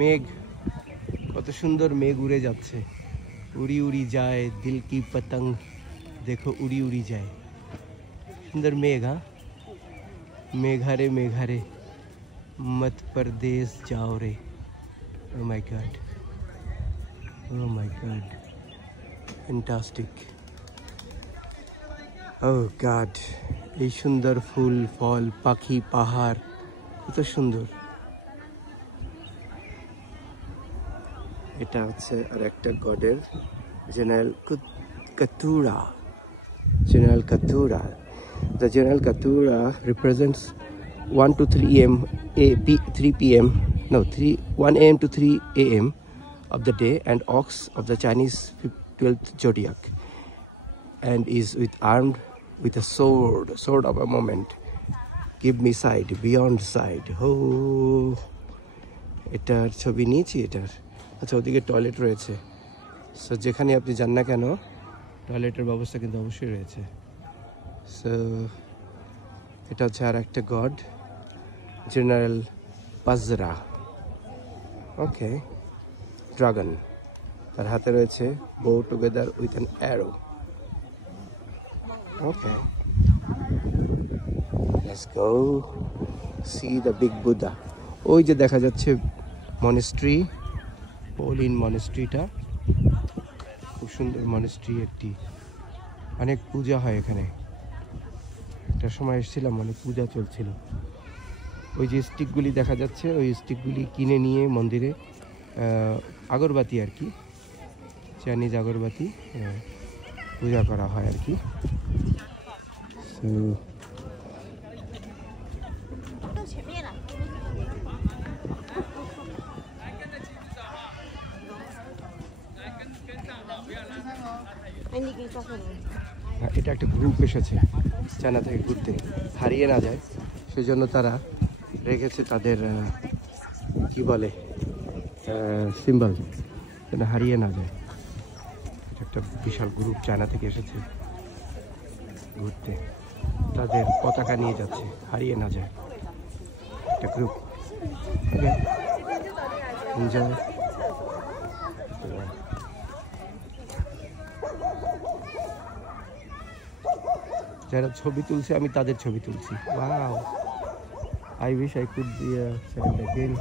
মেঘ, কত সুন্দর মেঘ উড়ে যাচ্ছে, উড়ি উড়ি যায় দিল কি পতঙ্গ, দেখো উড়ি উড়ি যায়। সুন্দর মেঘ, হ্যাঁ, মেঘারে মেঘারে मत परदेस जाओ रे। Oh my god, oh my god, fantastic, oh god, এই সুন্দর ফুল ফল পাখি পাহাড় কত সুন্দর। এটা হচ্ছে আর একটা গডের General Katura, General Katura. The General Katura represents 1 to 3 a.m. 3 p.m. No, 1 a.m. to 3 a.m. of the day, and ox of the Chinese 12th zodiac, and is armed with a sword of a moment. Give me sight, beyond sight. Oh, এটার ছবি নিয়েছি এটার। আচ্ছা, ওদিকে toilet রয়েছে, so যেখানে আপনি যান না কেন টয়লেটের ব্যবস্থা কিন্তু অবশ্যই রয়েছে। সো এটা হচ্ছে আর একটা গড, জেনারেল পাজরা। ওকে, ড্রাগন, তার হাতে রয়েছে বো together with an arrow. Okay, let's go C the big Buddha. ওই যে দেখা যাচ্ছে মনেস্ট্রি, পোলিন মনেস্ট্রিটা, খুব সুন্দর মনেস্ট্রি একটি, অনেক পূজা হয় এখানে। একটা সময় এসেছিলাম, অনেক পূজা চলছিল। ওই যে স্টিকগুলি দেখা যাচ্ছে, ওই স্টিকগুলি কিনে নিয়ে মন্দিরে আগরবাতি আর কি, চাইনিজ আগরবাতি পূজা করা হয় আর কি। এটা একটা গ্রুপ এসেছে চায়না থেকে ঘুরতে, হারিয়ে না যায় সেজন্য তারা রেখেছে তাদের কি বলে সিম্বল, যেন হারিয়ে না যায়। এটা একটা বিশাল গ্রুপ চায়না থেকে এসেছে ঘুরতে, তাদের পতাকা নিয়ে যাচ্ছে, হারিয়ে না যায় একটা গ্রুপ। ওকে, এনজয়। যারা ছবি তুলছে আমি তাদের ছবি তুলছি। Wow, I wish I could be a second again.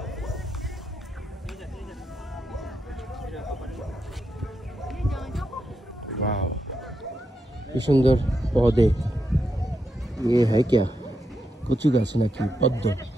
Wow, কি সুন্দর পদে। ये है क्या, কচু গাছ নাকি পদ্ম?